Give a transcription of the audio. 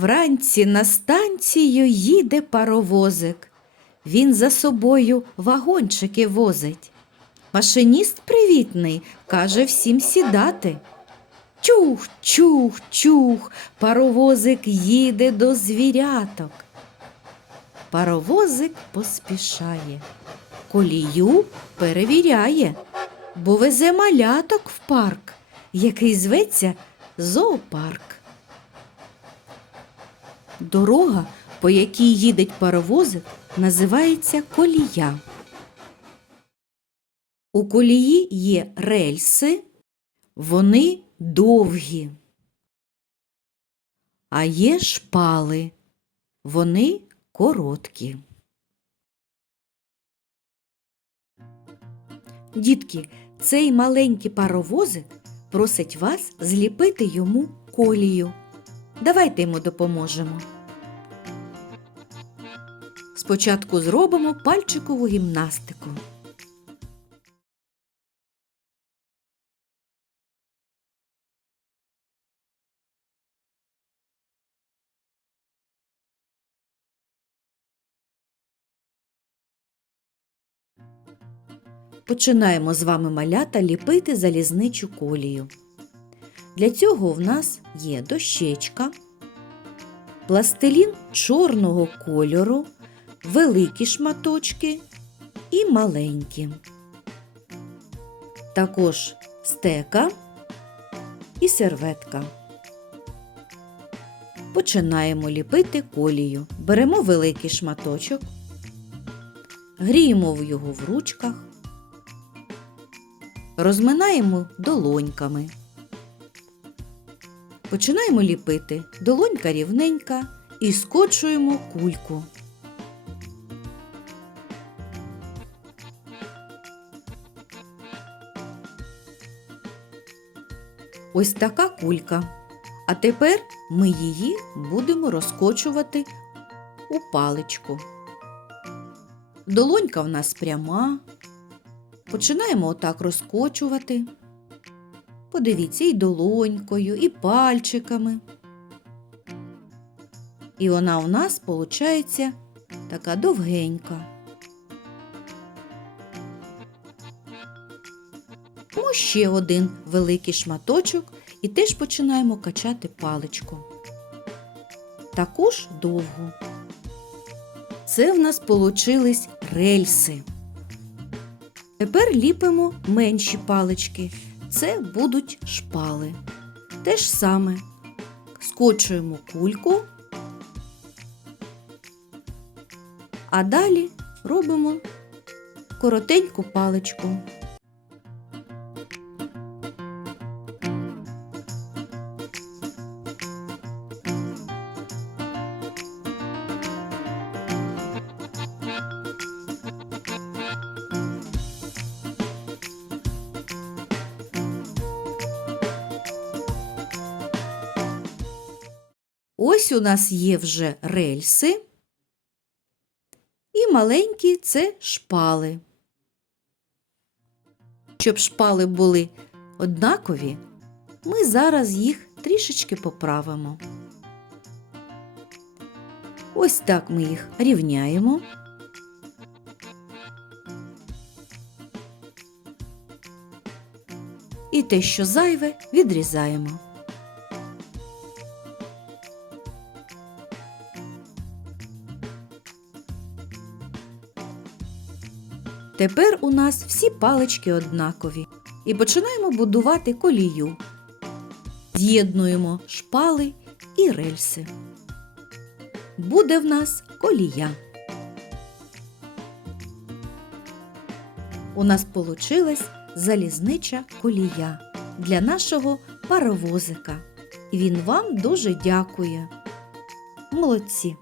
Вранці на станцію їде паровозик. Він за собою вагончики возить. Машиніст привітний, каже всім сідати. Чух, чух, чух, паровозик їде до звіряток. Паровозик поспішає, колію перевіряє, бо везе маляток в парк, який зветься зоопарк. Дорога, по якій їде паровозик, називається колія. У колії є рельси, вони довгі. А є шпали, вони короткі. Дітки, цей маленький паровозик просить вас зліпити йому колію. Давайте йому допоможемо. Спочатку зробимо пальчикову гімнастику. Починаємо з вами малята ліпити залізничу колію. Для цього в нас є дощечка, пластилін чорного кольору, великі шматочки і маленькі. Також стека і серветка. Починаємо ліпити колію. Беремо великий шматочок, гріємо його в ручках, розминаємо долоньками. Починаємо ліпити долонька рівненька і скочуємо кульку. Ось така кулька. А тепер ми її будемо розкочувати у паличку. Долонька в нас пряма. Починаємо отак розкочувати. Подивіться і долонькою, і пальчиками. І вона у нас виходить така довгенька. Тому ще один великий шматочок і теж починаємо качати паличку. Також довгу. Це в нас получились рельси. Тепер ліпимо менші палички. Це будуть шпали. Те ж саме скочуємо кульку, а далі робимо коротеньку паличку. Ось у нас є вже рельси, і маленькі це шпали. Щоб шпали були однакові, ми зараз їх трішечки поправимо. Ось так ми їх рівняємо. І те, що зайве, відрізаємо. Тепер у нас всі палички однакові. І починаємо будувати колію. З'єднуємо шпали і рельси. Буде в нас колія. У нас получилась залізнича колія для нашого паровозика. Він вам дуже дякує. Молодці!